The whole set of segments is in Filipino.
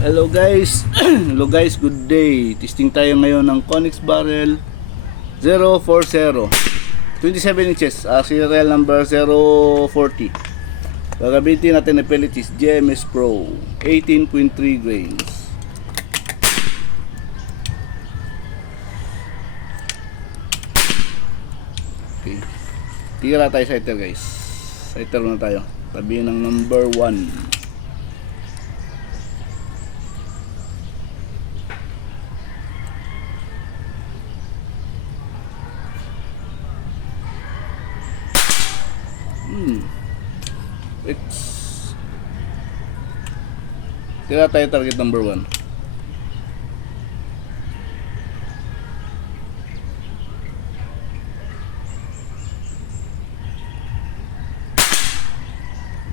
Hello guys, hello guys, good day. Testing tayo ngayon ng Connex Barrel 040 27 inches, serial number 040. Gagamitin natin na pellet is GMS Pro 18.3 grains. Okay, tira tayo sighter guys. Sighter na tayo, tabi ng number 1. X. Tira tayo target number 1.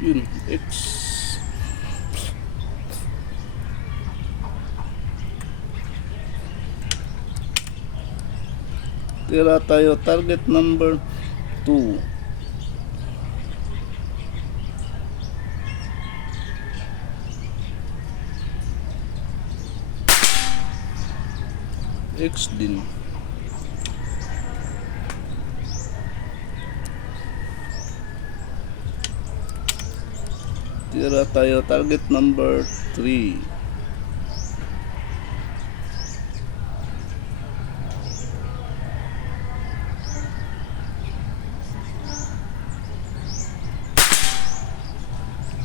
Yun, X. Tira tayo target number 2. X din. Tira tayo target number 3.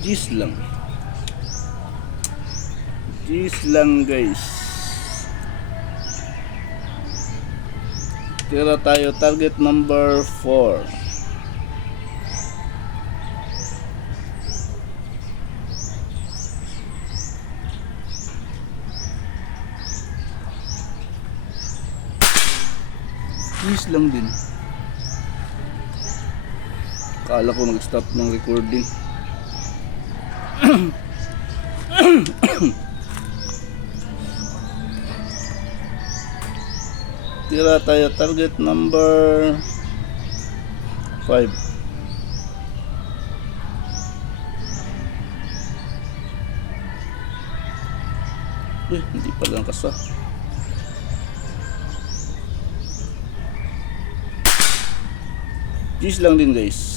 Gis lang. Gis lang guys. Tira tayo target number 4. Please lang din. Kala ko nag-stop ng recording. Tira tayo target number 5. Hindi pala nakasa. Gis lang din guys.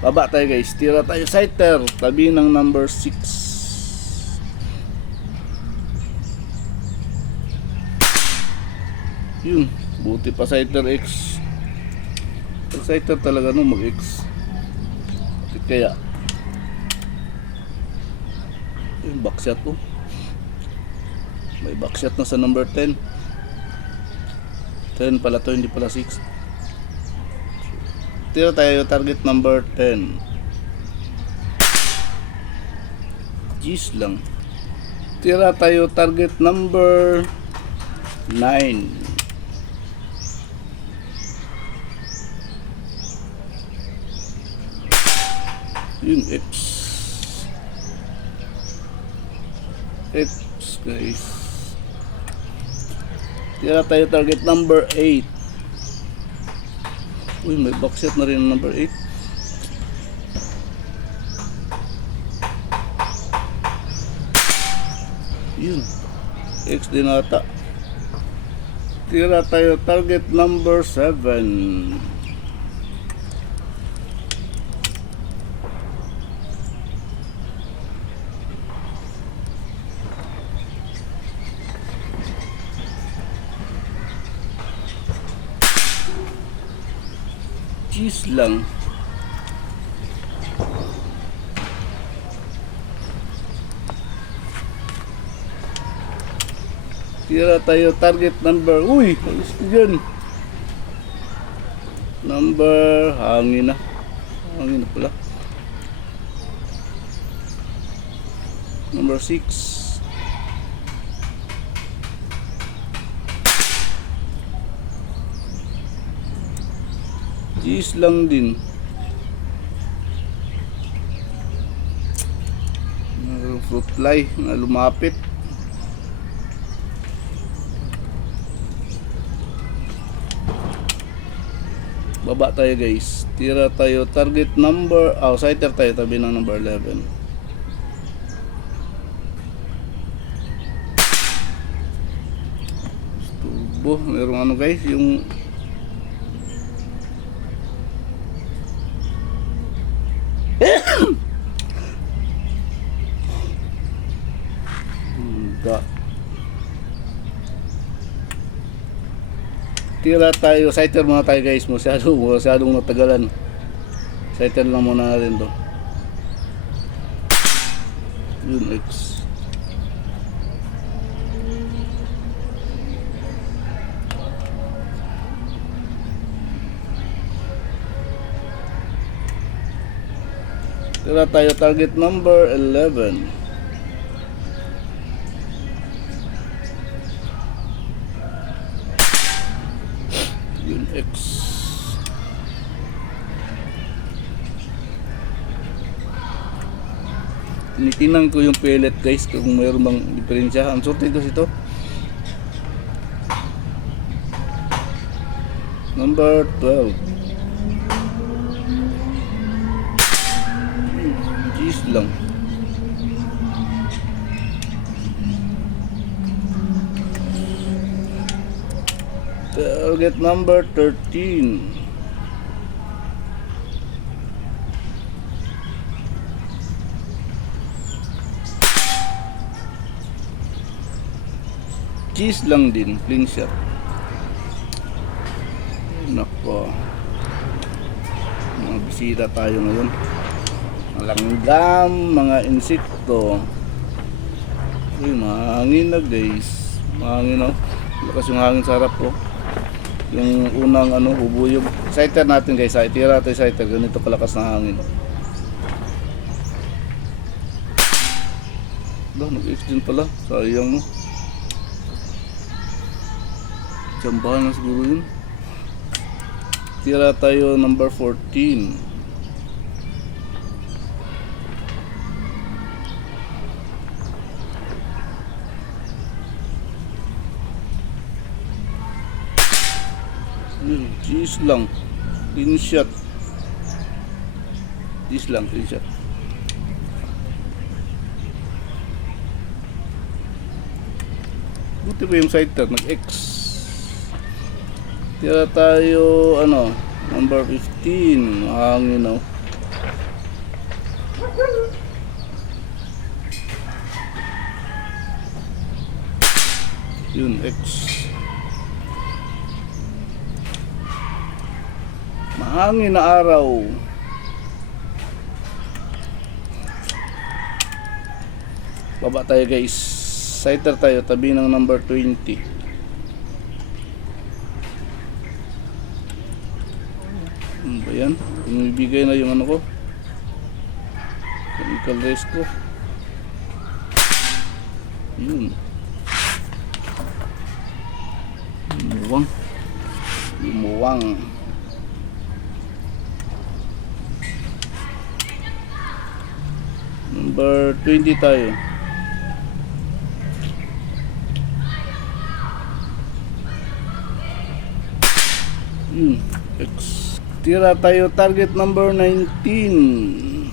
Baba tayo guys, tira tayo sighter, tabi ng number 6. Yun, buti pa sighter X. Pag sighter talaga no, mag X. Kaya yung backshot po, may backshot na sa number 10. 10 pala to, hindi pala 6. Tira tayo target number 10. Gis lang. Tira tayo target number 9. Yun, X. X guys. Tira tayo target number 8. Uy, may backshot na rin number 8. Yun, X din ata. Tira tayo target number 7. Gis lang. Tira tayo target number. Uy, alis ko dyan. Number, hangin na. Hangin na pala. Number 6. Gis lang din. Fruit fly na lumapit. Baba tayo guys. Tira tayo target number, sighter tayo tabi ng number 11. Tubo, merong ano guys, yung tira tayo, sighter muna tayo guys, masyadong natagalan. Sighter lang muna natin to. Yun, X. Tira tayo target number 11. Yun, X. Tinitingnan ko yung pellet guys kung mayroon bang diferensya. Ang sorted kasi ito. Number 12. Jeez lang. Target number 13. Cheese lang din, clean shot. Nako. Mga bisita tayo ngayon. Malanggam, mga insekto. Uy, mahangin na guys. Mahangin na. Lakas yung hangin sa harap ko. Yung unang hubuyog. Sighter natin guys. Tira natin sighter. Ganito kalakas na hangin. Nag-extend pala. Sayang no. Jambahan na siguro yun. Tira tayo number 14. Cheese lang. Clean shot. Cheese lang, clean shot. Buti ba yung sighter? Nag-X. Tira tayo number 15. Hangin na. Yun, X. Mahangin na araw. Baba tayo guys. Sighter tayo tabi ng number 20. Ba yan? Bumibigay na yung ko. Chemical race ko. Yun. Lumuwang. Lumuwang. Number 20 tayo. Yun. X. Tira tayo target number 19.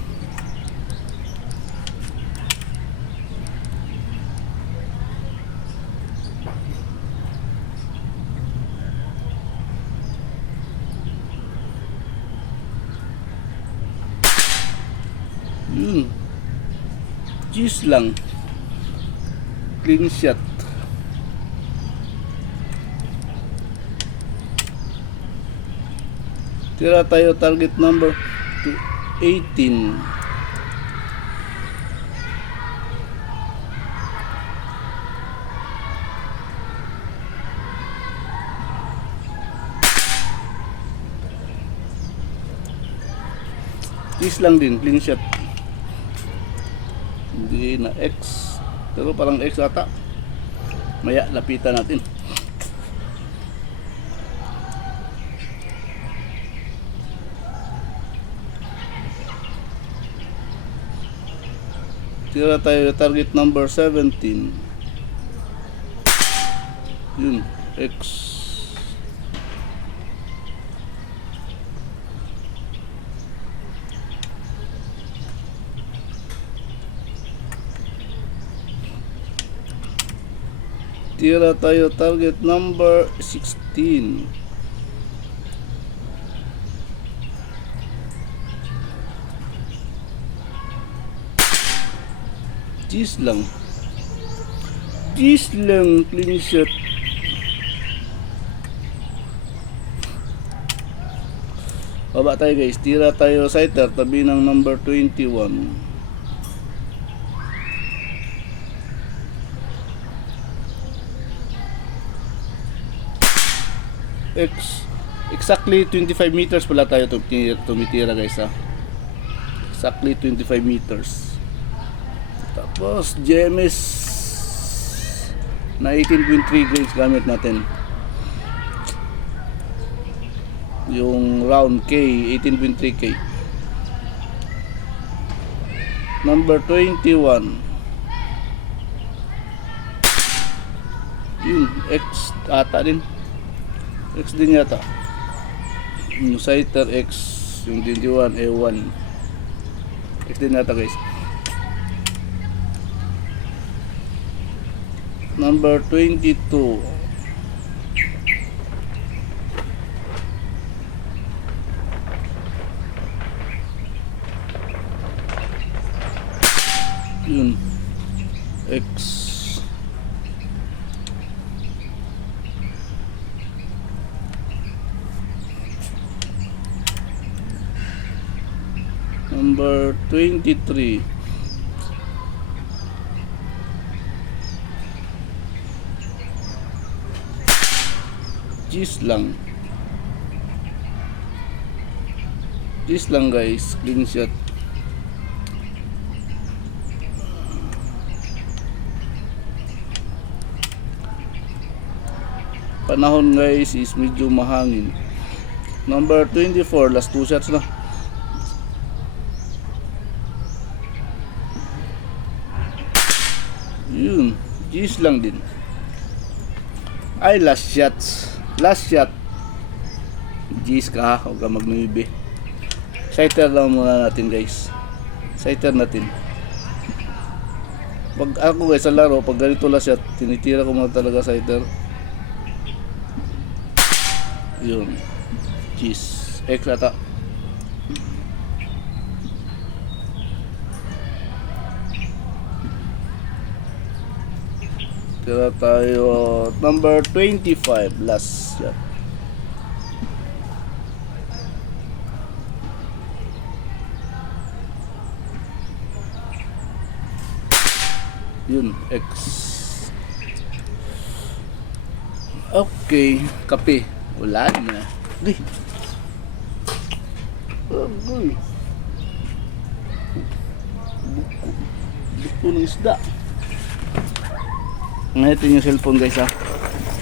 Yun. Cheese lang. Clean shot. Tira tayo target number 18. Cheese lang din, clean shot. Hindi na X. Pero parang X ata. Maya, lapitan natin. Tira tayo target number 17. Yun, X. Tira tayo target number 16. Cheese lang. Cheese lang, clean shot. Baba tayo guys, tira tayo sighter, tabi ng number 21. Exactly 25 meters pala tayo tumitira guys ha. Exactly 25 meters. Tapos GMS na 18.3 grades gamit natin. Yung round K, 18.3K. Number 21. Yun, X ata din. X din yata. Yung sighter X, yung 21, A1. X din yata guys. Number 22. Yun. X. Number 23. Cheese lang. Cheese lang guys, clean shot. Panahon guys is medyo mahangin. Number 24, last 2 shots na. Yun, cheese lang din. Ay, last shots. Last shot. Cheese ka ha, huwag ka magnuibi. Sighter lang muna natin guys. Sighter natin. Pag ako guys sa laro, pag ganito last shot, tinitira ko muna talaga sighter. Yun. Cheese. X ata. Tira tayo number 25, last shot. Yun, X. Okay, kape. Wala na. Uy. Uy. Buko ng isda. Ngayon yung cellphone guys ha.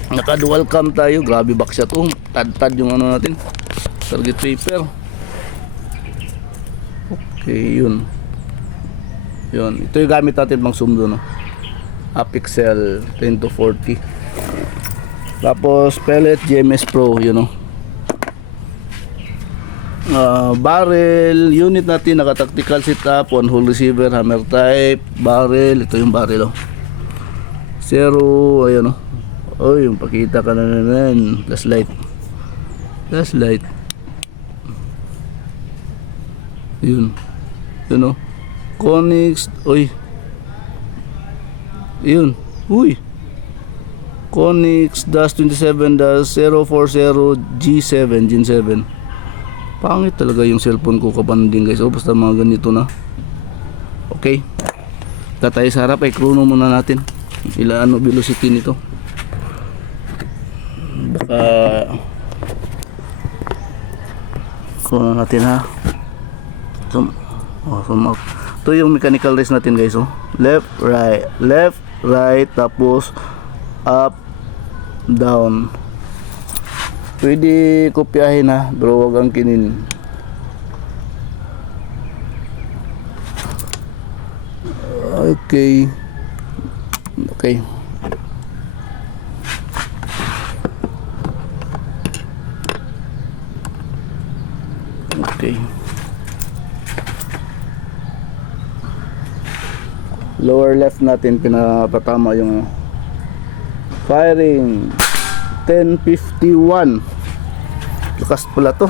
Naka dual cam tayo. Grabe backshot. Tad-tad yung ano natin. Target paper. Okay, yun. Yun. Ito yung gamit natin pang zoom doon. No? Apixel 10 to 40. Tapos pellet GMS Pro. Yun know? Barrel. Unit natin. Naka tactical setup. One hole receiver. Hammer type. Barrel. Ito yung barrel oh. Zero, ayun o. Oh, yung pakita ka na naman. Flashlight. Flashlight. Yun. Yun o. Konix. Uy. Yun. Uy. Konix -27-040 G7. Gen 7. Pangit talaga yung cellphone ko kabanding guys. O basta mga ganito na. Okay. Tatay sa harap ay chrono muna natin. Ilan ano velocity nito. Baka kuha natin ha. Zoom out. Ito yung mechanical race natin guys oh. Left, right, tapos up, down. Pwede kopyahin ha, pero wag ang kinin. Okay. Okay. Okay. Lower left natin pinapatama yung Firing 1051. Lakas pala to.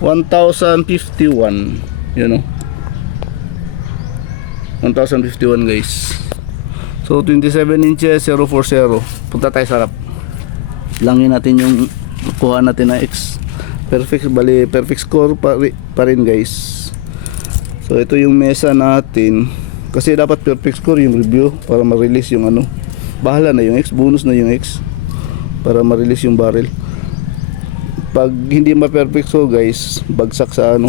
1051. Yun o. 1051 guys. So 27 inches 040. Punta tayo sa harap. Langin natin yung kuha natin na X. Perfect, bali perfect score pa rin guys. So ito yung mesa natin. Kasi dapat perfect score yung review para ma-release yung ano. Bahala na yung X, bonus na yung X para ma-release yung barrel. Pag hindi ma-perfect score guys, bagsak sa ano,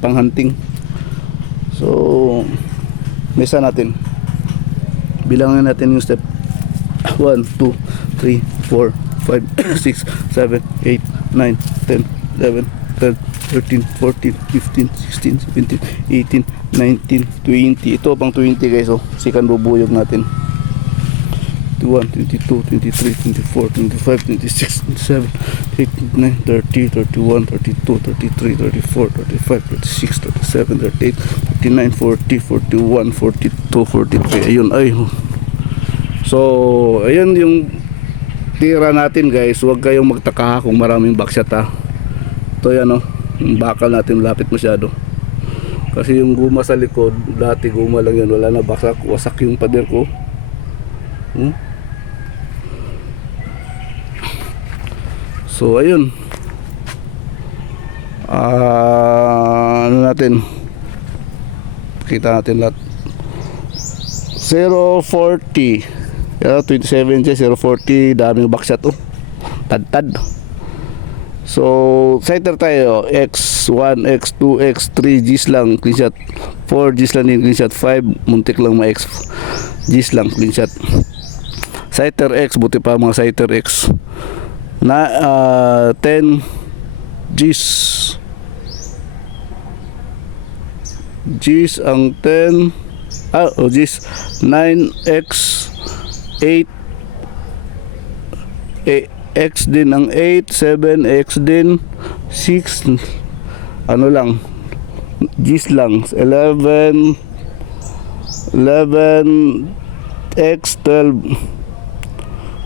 pang-hunting. So mesa natin. Bilangin natin yung step. 1, 2, 3, 4, 5, 6, 7, 8, 9, 10, 11, 12, 13, 14, 15, 16, 17, 18, 19, 20. Ito pang 20 guys, oh. Sikan bubuyog natin. 21, 22, 23, 24, 25, 26, 27, 28, 30, 31, 32, 33, 34, 35, 36, 37, 38, 39, 40, 41, 42, 43. Ayun, ay. So, ayun yung tira natin guys. Huwag kayong magtaka kung maraming backshot ha. Ito yan oh. Yung bakal natin lapit masyado. Kasi yung guma sa likod, dati guma lang yan. Wala na baksak. Wasak yung pader ko. So ayun. Ano natin? Kita natin lahat. 040. 27 inches, 040, daming backshot oh. Tad-tad. So, sighter tayo. X1, X2, X3, Gs lang, clean shot. 4 Gs lang din, clean shot. 5, muntik lang ma-X. Gs lang, clean shot. Sighter X, buti pa mga sighter X. Na 10 Gs. Gs ang 10. Gs 9X 8 X din ang 8, 7 X din 6 ano lang G's lang 11 X 12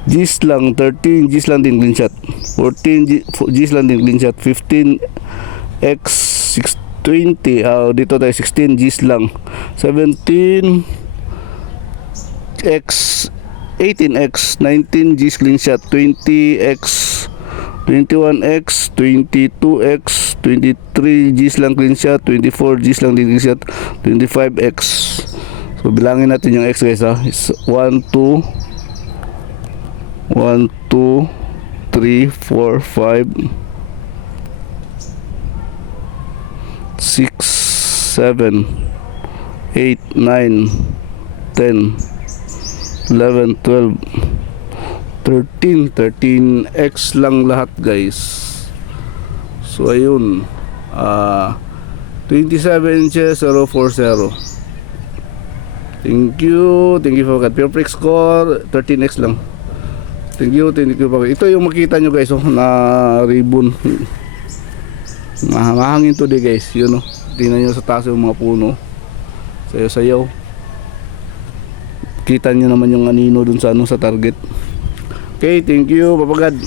G's lang 13 G's lang din clean shot 14 G's lang din clean shot 15 X 620 dito tayo 16 G's lang 17 X 18X 19 G's clean shot 20X 21X 22X 23 G's lang clean shot 24 G's lang din clean shot 25X. So bilangin natin yung X guys ha. 1 2 3 4 5 6 7 8 9 10 11, 12, 13, 13X lang lahat guys. So ayun 27 inches 040. Thank you for that perfect score 13X lang. Thank you for that. Ito yung makita nyo guys oh, na ribbon. Mahangin to di guys. Yun oh. Tingnan nyo sa taas yung mga puno. Sayaw-sayaw. Kita nyo naman yung anino dun sa ano sa target. Okay, thank you, papagad.